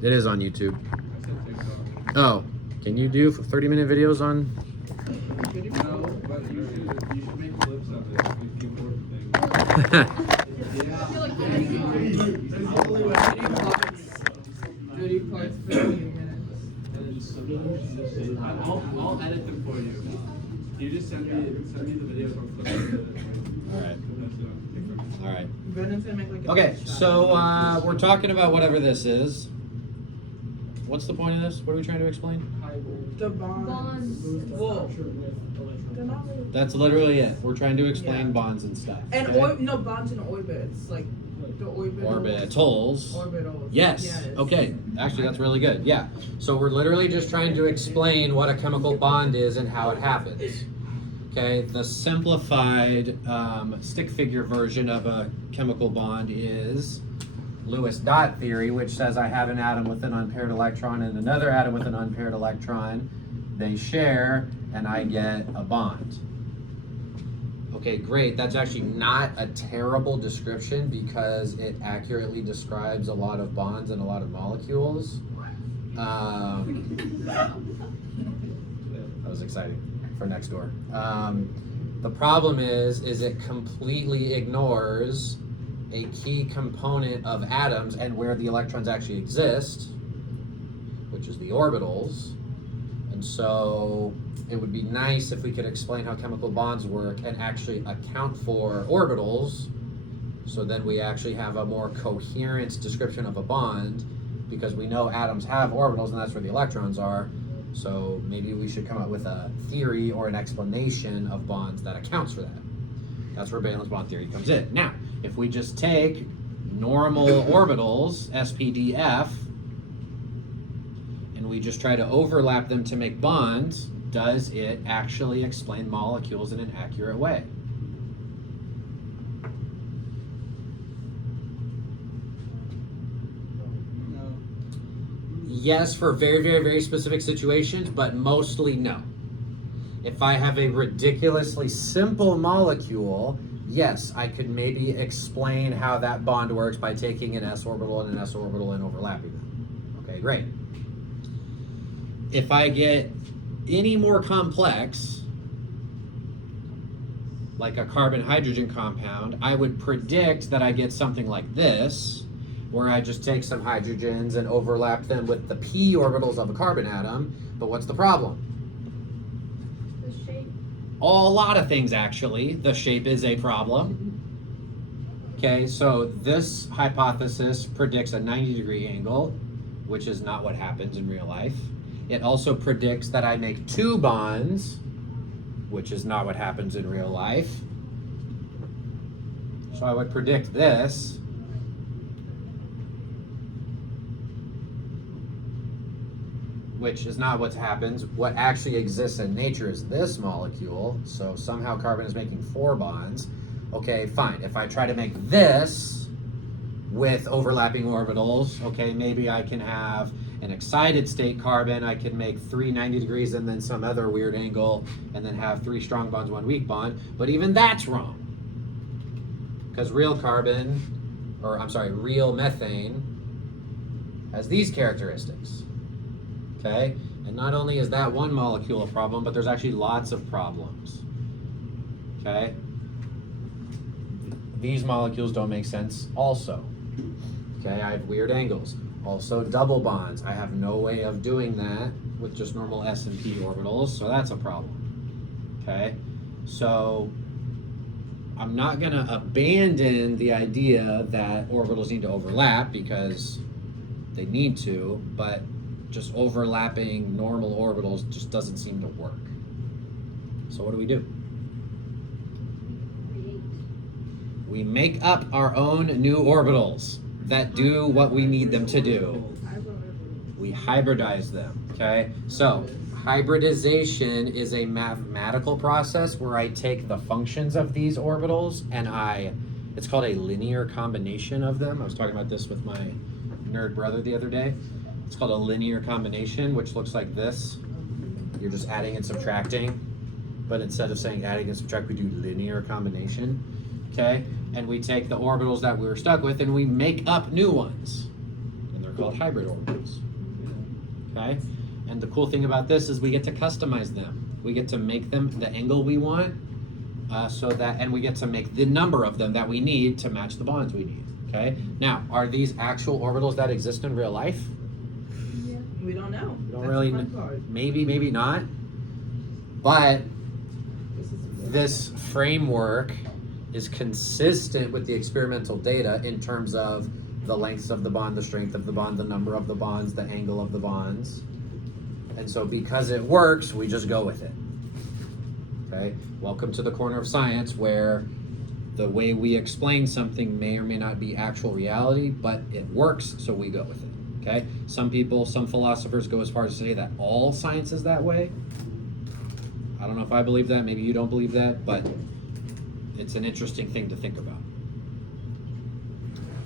It is on YouTube. Oh, can you do 30-minute videos on? No, but you should make clips of it. It's the important thing. I'll edit them for you. You just send me the video from All right. Okay, so we're talking about whatever this is. What's the point of this? What are we trying to explain? The bonds. Whoa. That's literally it. We're trying to explain bonds and stuff. And okay? no bonds and orbits, like the orbitals. Orbitals. Yes. Okay. Actually, that's really good. Yeah. So we're literally just trying to explain what a chemical bond is and how it happens. Okay. The simplified stick figure version of a chemical bond is Lewis dot theory, which says I have an atom with an unpaired electron and another atom with an unpaired electron. They share, and I get a bond. Okay, great. That's actually not a terrible description because it accurately describes a lot of bonds and a lot of molecules. That was exciting for next door. The problem is it completely ignores a key component of atoms and where the electrons actually exist, which is the orbitals. And so it would be nice if we could explain how chemical bonds work and actually account for orbitals, so then we actually have a more coherent description of a bond, because we know atoms have orbitals and that's where the electrons are. So maybe we should come up with a theory or an explanation of bonds that accounts for that. That's where valence bond theory comes in. Now, if we just take normal orbitals, SPDF, and we just try to overlap them to make bonds, does it actually explain molecules in an accurate way? No. Yes, for very, very, very specific situations, but mostly no. If I have a ridiculously simple molecule, yes, I could maybe explain how that bond works by taking an s orbital and an s orbital and overlapping them. Okay, great. If I get any more complex, like a carbon-hydrogen compound, I would predict that I get something like this, where I just take some hydrogens and overlap them with the p orbitals of a carbon atom. But what's the problem? The shape. A lot of things, actually. The shape is a problem. Okay, so this hypothesis predicts a 90-degree angle, which is not what happens in real life. It also predicts that I make two bonds, which is not what happens in real life. So I would predict this. Which is not what happens. What actually exists in nature is this molecule. So somehow carbon is making four bonds. Okay, fine. If I try to make this with overlapping orbitals, okay, maybe I can have an excited state carbon. I can make 3 90 degrees and then some other weird angle and then have 3 strong bonds, 1 weak bond. But even that's wrong. Because real methane has these characteristics. Okay, and not only is that one molecule a problem, but there's actually lots of problems. Okay, these molecules don't make sense also. Okay, I have weird angles. Also double bonds. I have no way of doing that with just normal s and p orbitals, so that's a problem. Okay, so I'm not gonna abandon the idea that orbitals need to overlap because they need to, but just overlapping normal orbitals just doesn't seem to work. So what do? We make up our own new orbitals that do what we need them to do. We hybridize them, okay? So hybridization is a mathematical process where I take the functions of these orbitals and it's called a linear combination of them. I was talking about this with my nerd brother the other day. It's called a linear combination, which looks like this. You're just adding and subtracting, but instead of saying adding and subtract, we do linear combination, okay? And we take the orbitals that we were stuck with and we make up new ones, and they're called hybrid orbitals. Okay? And the cool thing about this is we get to customize them. We get to make them the angle we want, and we get to make the number of them that we need to match the bonds we need. Okay? Now, are these actual orbitals that exist in real life? We don't know. We don't That's really the fun part. maybe not. But This is this framework is consistent with the experimental data in terms of the lengths of the bond, the strength of the bond, the number of the bonds, the angle of the bonds. And so because it works, we just go with it. Okay? Welcome to the corner of science where the way we explain something may or may not be actual reality, but it works, so we go with it. Okay? Some people, some philosophers go as far as to say that all science is that way. I don't know if I believe that, maybe you don't believe that, but it's an interesting thing to think about.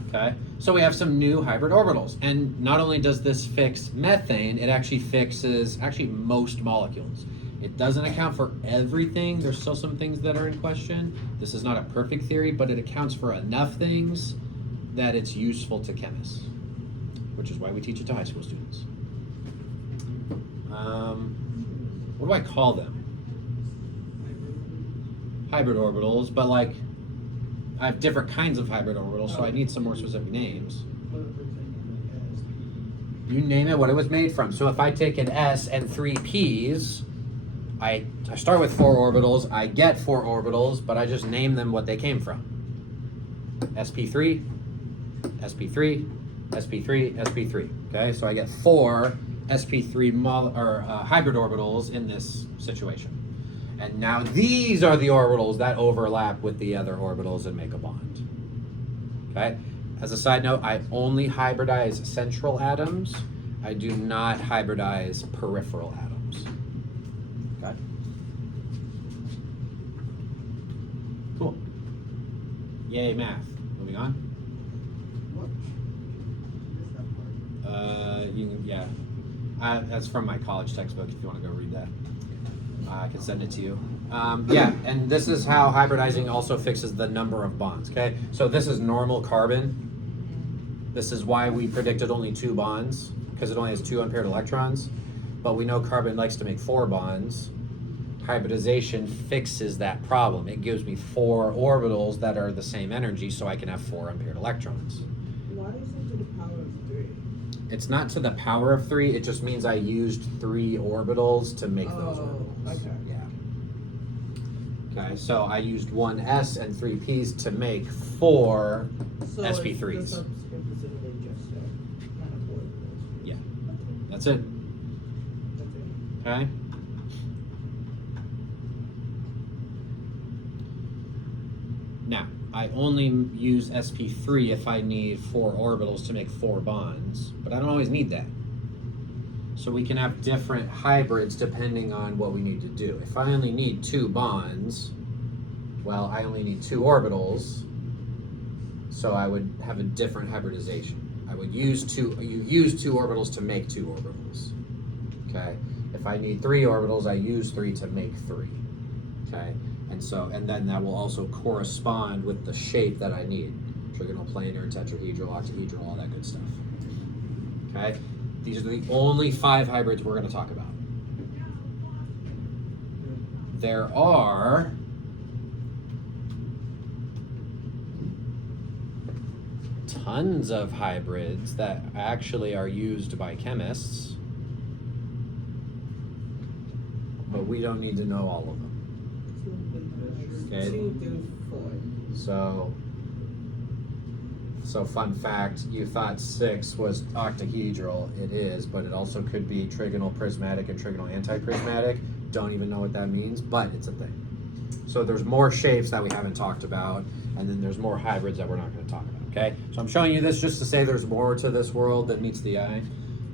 Okay, so we have some new hybrid orbitals, and not only does this fix methane, it actually fixes most molecules. It doesn't account for everything. There's still some things that are in question. This is not a perfect theory, but it accounts for enough things that it's useful to chemists, which is why we teach it to high school students. What do I call them? Hybrid orbitals, but like I have different kinds of hybrid orbitals, so I need some more specific names. You name it, what it was made from. So if I take an S and 3 P's, I start with 4 orbitals, I get 4 orbitals, but I just name them what they came from. sp3, sp3, sp3, sp3. Okay, so I get 4 sp3 hybrid orbitals in this situation. And now these are the orbitals that overlap with the other orbitals and make a bond. Okay? As a side note, I only hybridize central atoms. I do not hybridize peripheral atoms. Okay? Cool. Yay, math. Moving on. That's from my college textbook if you want to go read that. I can send it to you. Yeah, and this is how hybridizing also fixes the number of bonds, okay? So this is normal carbon. This is why we predicted only 2 bonds, because it only has 2 unpaired electrons. But we know carbon likes to make 4 bonds. Hybridization fixes that problem. It gives me 4 orbitals that are the same energy, so I can have 4 unpaired electrons. Why is it to the power of 3? It's not to the power of 3, it just means I used 3 orbitals to make those orbitals. Okay. Yeah. Okay, so I used 1 S and 3 P's to make 4 So sp3s. The subscript is literally just kind of orbitals. Yeah. That's it. That's it. Okay? Now, I only use sp3 if I need 4 orbitals to make 4 bonds, but I don't always need that. So we can have different hybrids depending on what we need to do. If I only need 2 bonds, well, I only need 2 orbitals, so I would have a different hybridization. I would use you use 2 orbitals to make 2 orbitals. Okay? If I need 3 orbitals, I use 3 to make 3. Okay? And then that will also correspond with the shape that I need. Trigonal, planar, tetrahedral, octahedral, all that good stuff. Okay? These are the only 5 hybrids we're going to talk about. There are tons of hybrids that actually are used by chemists, but we don't need to know all of them. Okay. 2 through 4. So fun fact, you thought 6 was octahedral. It is, but it also could be trigonal prismatic and trigonal antiprismatic. Don't even know what that means, but it's a thing. So there's more shapes that we haven't talked about, and then there's more hybrids that we're not going to talk about, okay? So I'm showing you this just to say there's more to this world than meets the eye,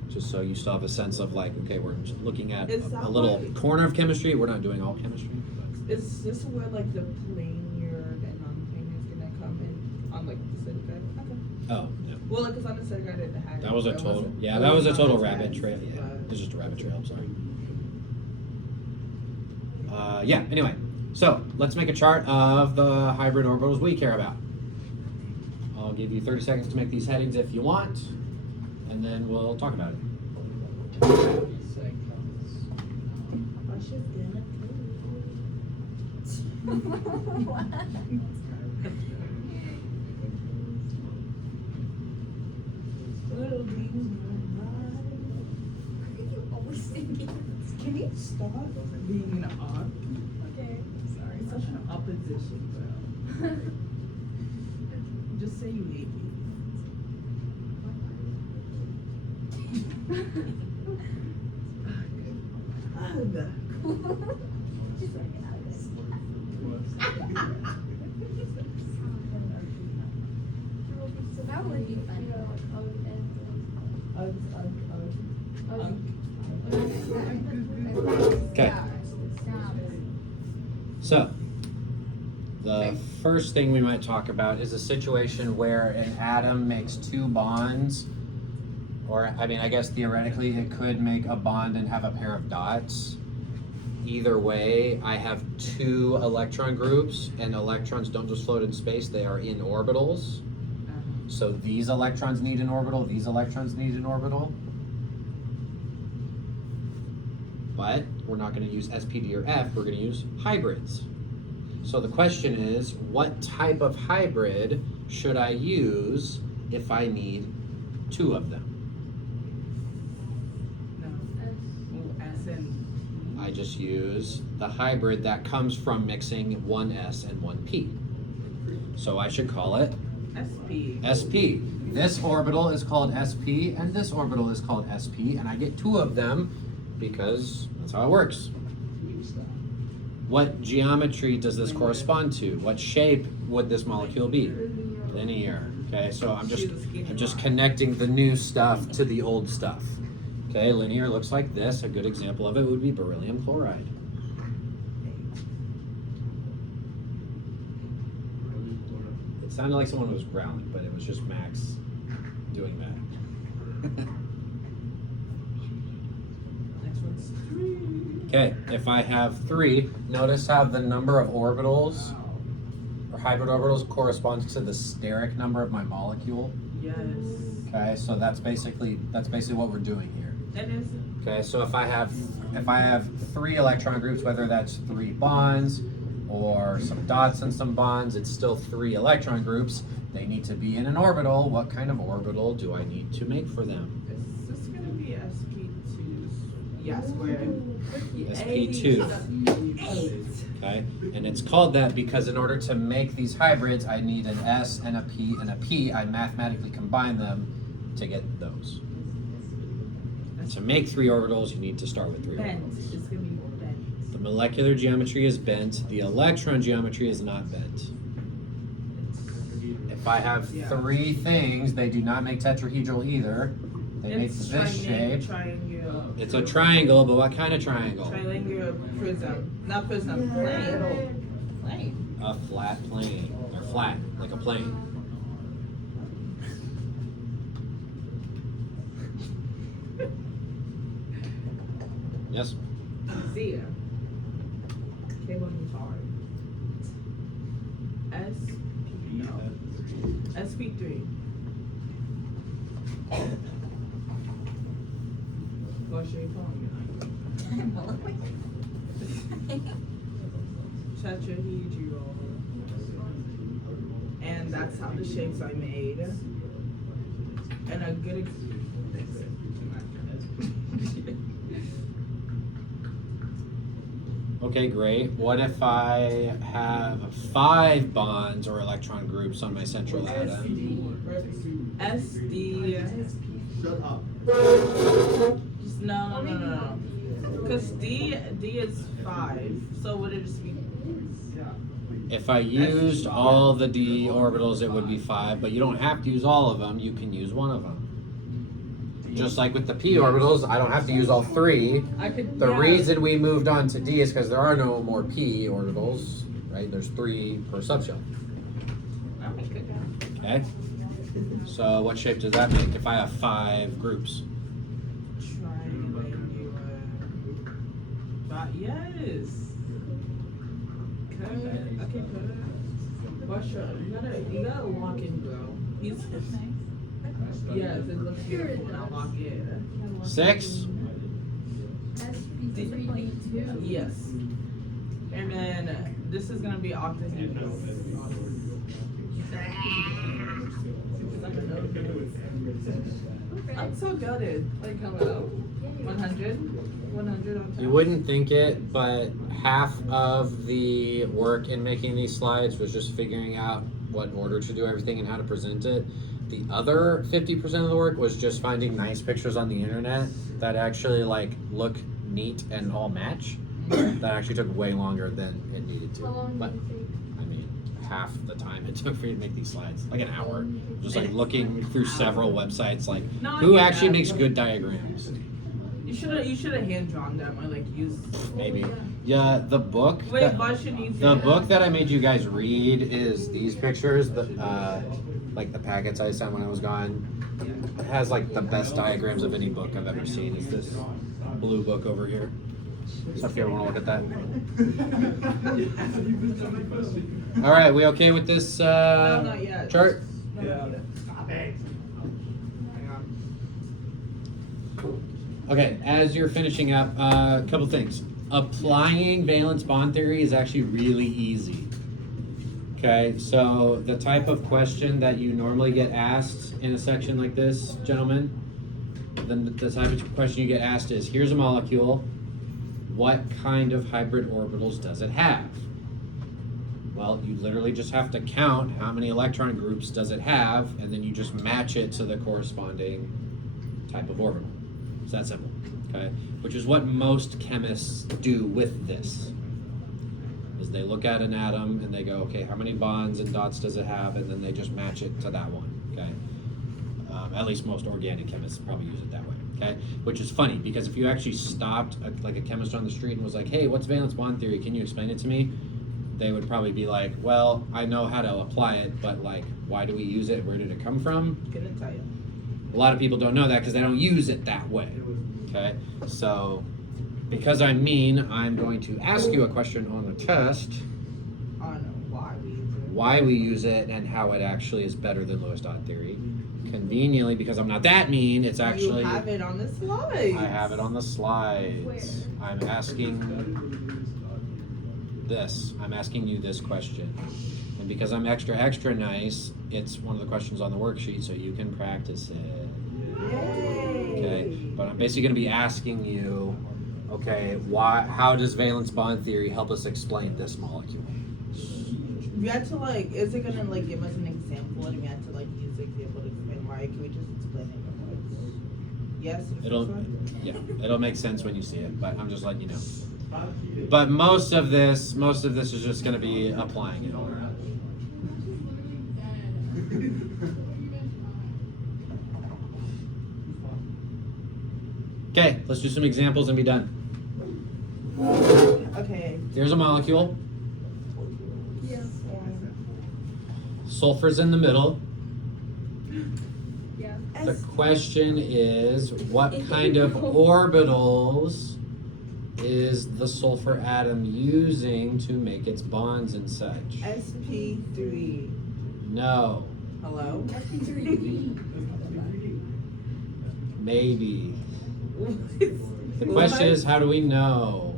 just so you still have a sense of like, okay, we're just looking at a little corner of chemistry. We're not doing all chemistry. Is this where like the planar and non-planar is gonna come in on like the city guide? Okay. Oh, yeah. Well, like, cause on the city guide it had. That was a it total, wasn't- yeah, it that was a not total as rabbit bad, trail. Yeah, but- it's just a rabbit trail, I'm sorry. Yeah, anyway, so let's make a chart of the hybrid orbitals we care about. I'll give you 30 seconds to make these headings if you want, and then we'll talk about it. Little beans. You always thinking. Can you stop being an odd? Okay, sorry. Such an opposition, bro. Just say you hate me. Ugh. She's like, Alice. So that would be fun. Ugh, ugh, ugh. Ugh. Okay. So, the first thing we might talk about is a situation where an atom makes two bonds, or I mean, I guess theoretically it could make a bond and have a pair of dots. Either way, I have two electron groups, and electrons don't just float in space, they are in orbitals. So these electrons need an orbital, these electrons need an orbital. But we're not going to use S, P, D, or F, we're going to use hybrids. So the question is, what type of hybrid should I use if I need two of them? No. Oh, S and I just use the hybrid that comes from mixing one S and one P. So I should call it SP. SP. This orbital is called SP, and this orbital is called SP, and I get two of them because that's how it works. What geometry does this correspond to? What shape would this molecule be? Linear. Okay, so I'm just connecting the new stuff to the old stuff. Okay, linear looks like this. A good example of it would be beryllium chloride. It sounded like someone was growling, but it was just Max doing that. Next one's 3. Okay, if I have 3, notice how the number of orbitals or hybrid orbitals corresponds to the steric number of my molecule. Yes. Okay, so that's basically what we're doing here. That is. Okay, so if I have 3 electron groups, whether that's 3 bonds or some dots and some bonds, it's still 3 electron groups. They need to be in an orbital. What kind of orbital do I need to make for them? Is this gonna be SP2? Yeah, squared. SP2. 8. Okay, and it's called that because in order to make these hybrids, I need an S and a P and a P. I mathematically combine them to get those. And to make 3 orbitals, you need to start with 3 Bent. orbitals. It's gonna be bent. The molecular geometry is bent. The electron geometry is not bent. If I have 3 things, they do not make tetrahedral either. They make It's this shape. triangular. It's a triangle, but what kind of triangle? Triangular prism. Not prism, plane. Plane. A flat plane. Or flat, like a plane. Yes? See ya. K1 is hard. SP3. What's your phone? Tetrahedral. And that's how the shapes I made. And a good Okay, great. What if I have 5 bonds or electron groups on my central atom? SD. Shut up. Just no. Because D is 5. So would it just be? If I used all the d orbitals, it would be 5, but you don't have to use all of them. You can use one of them. Just like with the p orbitals, I don't have to use all 3. I could. The yeah. reason we moved on to d is because there are no more p orbitals, right? There's 3 per subshell. Oh, we could go. Okay? So what shape does that make if I have 5 groups? Triangular. But yes. Good. Okay, good. What's your? You gotta lock in, bro. He's. Yes, it looks beautiful when I walk in. 6? SP3D2. Yes. And then this is gonna be octahedral. I'm so gutted. Like, hello? 100? 100 on top. You wouldn't think it, but half of the work in making these slides was just figuring out what order to do everything and how to present it. The other 50% of the work was just finding nice pictures on the internet that actually like look neat and all match. That actually took way longer than it needed to. How long But did it take? I mean, half the time it took for you to make these slides, like an hour. Just like looking through several websites, like No, I who get actually that. makes good diagrams. You should have hand drawn them or like use. Maybe. Yeah, the book. Wait, that- but should you? The book that I made you guys read is these pictures, like the packets I sent when I was gone. It has like the best diagrams of any book I've ever seen. Is this blue book over here? So if you ever want to look at that. All right, we okay with this No, not yet. chart? No, not yet. Hang on. Okay, as you're finishing up, a couple things. Applying valence bond theory is actually really easy. Okay, so the type of question that you normally get asked in a section like this, gentlemen, then the type of question you get asked is, here's a molecule, what kind of hybrid orbitals does it have? Well, you literally just have to count how many electron groups does it have, and then you just match it to the corresponding type of orbital. It's that simple, okay? Which is what most chemists do with this. Is they look at an atom and they go, okay, how many bonds and dots does it have? And then they just match it to that one, okay? At least most organic chemists probably use it that way, okay? Which is funny, because if you actually stopped like a chemist on the street and was like, hey, what's valence bond theory? Can you explain it to me? They would probably be like, well, I know how to apply it, but like, why do we use it? Where did it come from? Couldn't tell you. A lot of people don't know that because they don't use it that way, okay? So, because I'm mean, I'm going to ask you a question on the test, On why we use it. why we use it and how it actually is better than Lewis dot theory. Conveniently, because I'm not that mean, it's actually... You have it on the slides. I have it on the slides. Where? I'm asking this. I'm asking you this question. And because I'm extra nece, it's one of the questions on the worksheet, so you can practice it. Yay. Okay? But I'm basically going to be asking you, okay, how does valence bond theory help us explain this molecule? You had to like, is it gonna like give us an example and we had to like use the example to explain why? Can we just explain it? Yes? the It'll, first one? yeah, it'll make sense when you see it, but I'm just letting you know. But most of this is just going to be applying it. Okay, let's do some examples and be done. Okay. Here's a molecule. Yeah. Sulfur's in the middle. Yeah. The question is, what kind of orbitals is the sulfur atom using to make its bonds and such? SP3. No. Hello? SP3D. Maybe. The question is, how do we know?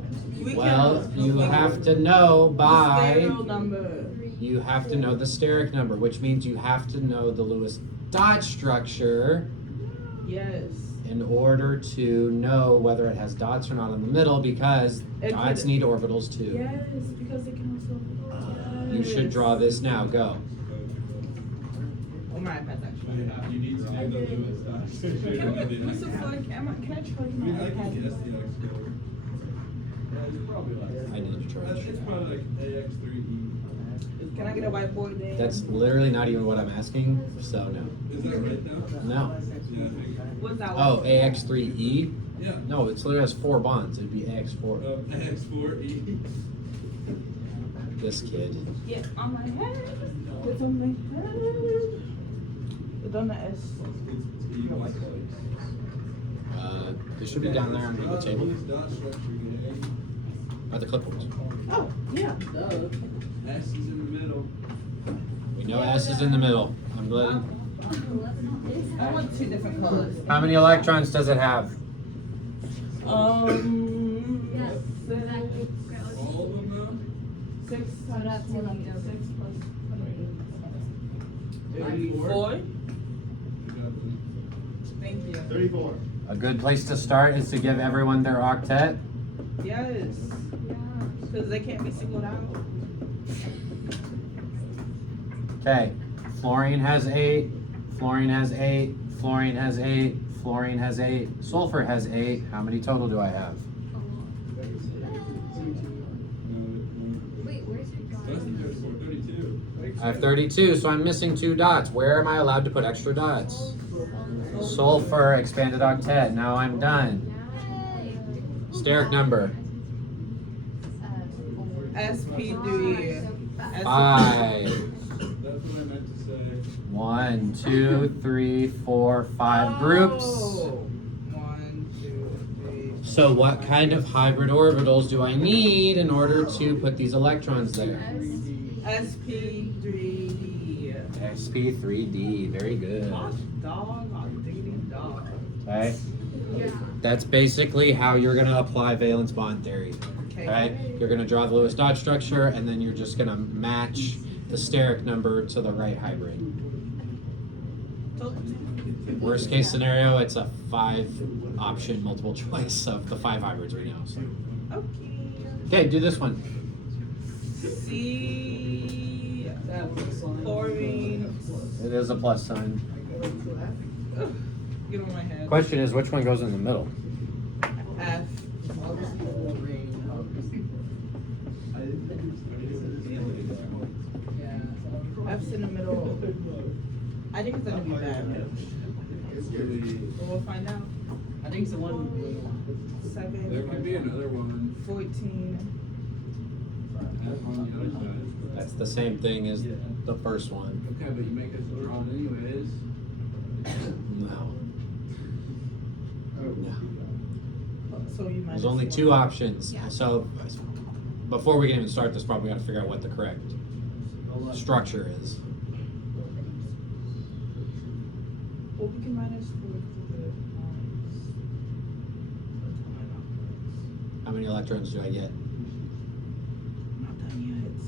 Well, you have to know by... Serial number. You have to know the steric number, which means you have to know the Lewis dot structure Yes. in order to know whether it has dots or not in the middle, because It dots could- need orbitals too. Yes, because they can also. You should draw this now. Go. Oh, my iPad's actually. You need to know the Lewis dot. Can I try I mean, I can guess the X code. Yeah, it's probably like. I need to try. It's probably like AX3E. Can I get a whiteboard then? That's literally not even what I'm asking, so no. Is that right now? No. Yeah, I think. What's that one? Oh, AX3E? Yeah. No, it literally has 4 bonds. It'd be AX4. AX4E. This kid. Yeah, on my head. It's on my head. It's on the S. It's E. They should be down there under the table. Lewis dot structure, gang. Or the clipboards. Oh, yeah. Duh. S is in the middle. We know S is in the middle. I'm letting. I want two different colors. How many electrons does it have? Six. All of them 6 Put up times two 20. leftovers. 6 plus 34. 4. You got them. Thank you. 34. A good place to start is to give everyone their octet. Yes. Yeah. Because they can't be singled out. Okay, fluorine has 8, fluorine has 8, fluorine has 8, fluorine has 8, sulfur has 8. How many total do I have? Wait, where's your That's the dog? 32. I have 32, so I'm missing 2 dots. Where am I allowed to put extra dots? Sulfur, expanded octet. Now I'm done. Steric number. SP3. 5. That's what I meant to say. 1, 2, 3, 4, 5 groups. Oh. 1, 2, 3. So what kind of hybrid orbitals do I need in order to put these electrons there? SP3D. sp3d, very good. Gosh, dog. I'm diggity dog. Okay, Yeah. that's basically how you're gonna apply valence bond theory. Okay. Okay, you're gonna draw the Lewis dot structure, and then you're just gonna match the steric number to the right hybrid. So, Worst case scenario, it's a 5-option multiple choice of the 5 hybrids we know. So. okay. Okay, do this one. C. Chlorine. It is a plus sign. Ugh, get on my head. Question is, which one goes in the middle? F. F's in the middle. I think it's gonna be bad. It's really, But we'll find out. I think it's the one. 7. there could be another one 14. on the other side. That's the same thing as the first one. Okay, but you make us draw it anyways. No. So you might. There's only 2 options. Yeah. So before we can even start this, probably got to figure out what the correct structure is. Well, we can minus 4 to the How many electrons do I get? not done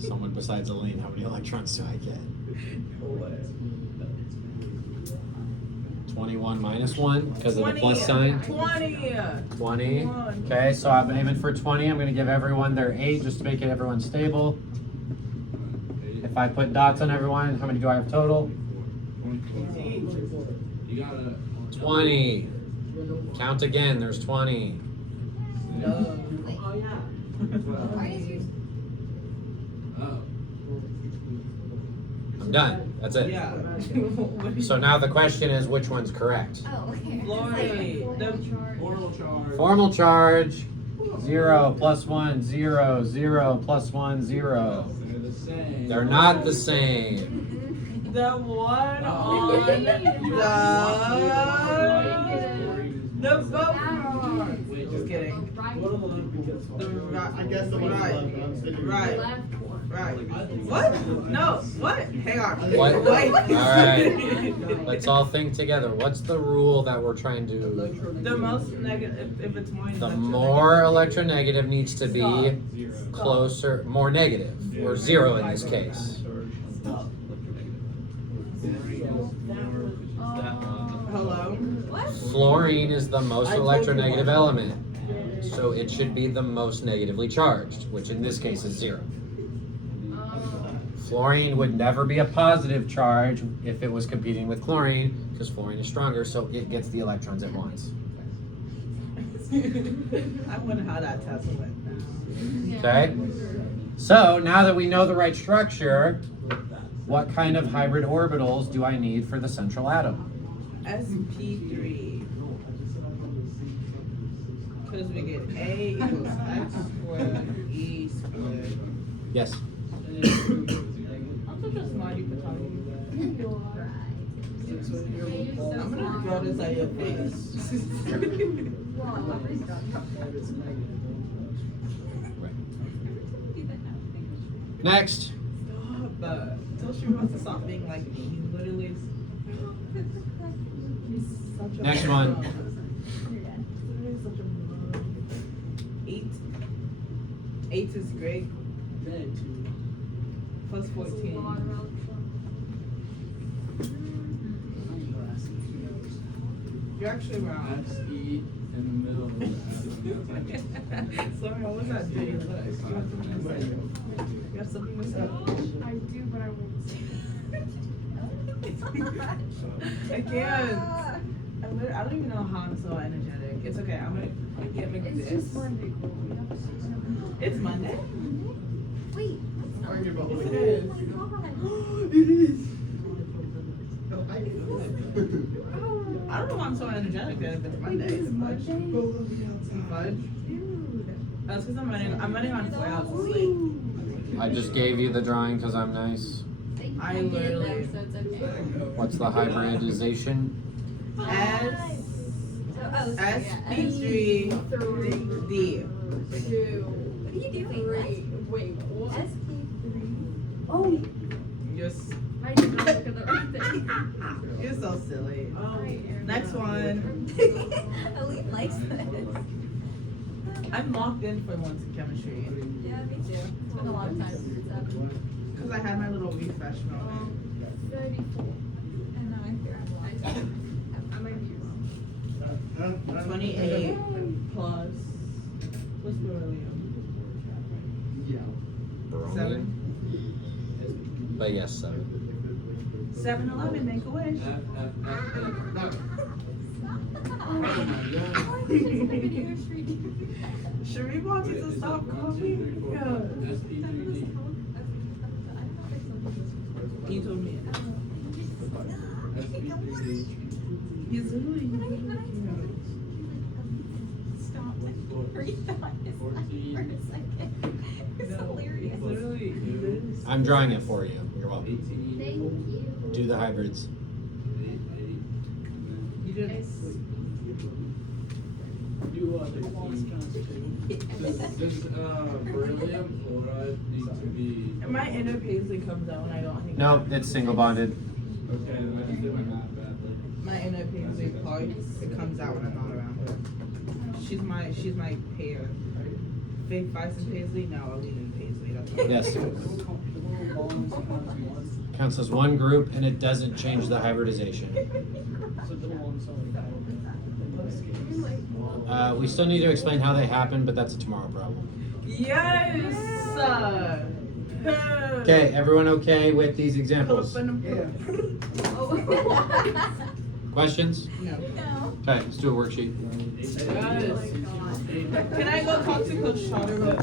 Someone besides Elaine, how many electrons do I get? yet. 21 minus 1 because of the plus sign. 20. 20. Okay, so I'm aiming for 20. I'm going to give everyone their 8 just to make it everyone stable. If I put dots on everyone, how many do I have total? 24. You gotta. 20. Count again, there's 20. No. Why is yours? Oh. I'm done. That's it. Yeah. So now the question is, which one's correct? Oh, okay. Fluorine. Formal charge. Formal charge, 0 plus 1, 0, 0 plus 1, 0. They're the same. They're not the same. The one on the boat. Just kidding. The right. I guess the one Right. Right. Left one. Right. What? No. What? Hang on. What? Wait. Alright. Let's all think together. What's the rule that we're trying to... The most negative, if it's more. The more electronegative needs to be Zero. closer, more negative, or 0 in this case. Hello. Fluorine is the most electronegative element, so it should be the most negatively charged, which in this case is 0. Fluorine would never be a positive charge if it was competing with chlorine, because fluorine is stronger, so it gets the electrons it wants. I wonder how that test went. Okay? So now that we know the right structure, what kind of hybrid orbitals do I need for the central atom? SP3. Because we get A equals X squared E squared. Yes. I'm such a smarty potato. I'm gonna throw this at your face. Next. Stop. Coach Sherry wants to stop being like me. He literally is. He's such a Next mom. one. Literally such a mom. 8. 8 is great. Plus 14. You're actually wrong. That's E in the middle of the atom. Sorry, what was that dirty look? You have something to say? You have something to say? I do, but I won't say I can't. I don't even know how I'm so energetic. It's okay. I can't make It's this. just Monday, cool. It's Monday. Wait. Argue about It what it is. is. Oh my God. It is. I don't know why I'm so energetic then if it's Monday. It's Monday? Fudge. Dude. That's because I'm running on 4 hours of sleep. I just gave you the drawing because I'm nice. I literally. What's the hybridization? SP3D. What are you doing? Wait, what? SP3. Oh, Just. I did not look at the right thing. You're so silly. Oh, Next one. Elite likes this. I'm locked in for once in chemistry. Yeah, me too. It's been a long time since it's happened. Because I had my little refresh moment. 34. And now I hear I'm locked. I might be wrong. 28 plus. What's beryllium? 7. But yes, 7. 7-Eleven, make a wish. Sheree wants you to stop coughing. He told me. He's literally. Stop. Breathe on his life for a second. It's hilarious. Literally. I'm drawing it for you. You're welcome. Thank you. Do the hybrids. You just. Does beryllium fluoride need to be? My inner Paisley comes out when I don't think. No, it's single bonded. Okay, then I just did my math badly. My inner Paisley part, it comes out when I'm not around her. She's my pair. Faith Bison Paisley, no, Alina Paisley. That's what Yes. Counts as one group and it doesn't change the hybridization. We still need to explain how they happen, but that's a tomorrow problem. Yes! Okay, everyone okay with these examples? Questions? No. No. Okay, let's do a worksheet. Yes. Can I go talk to Coach Trotter real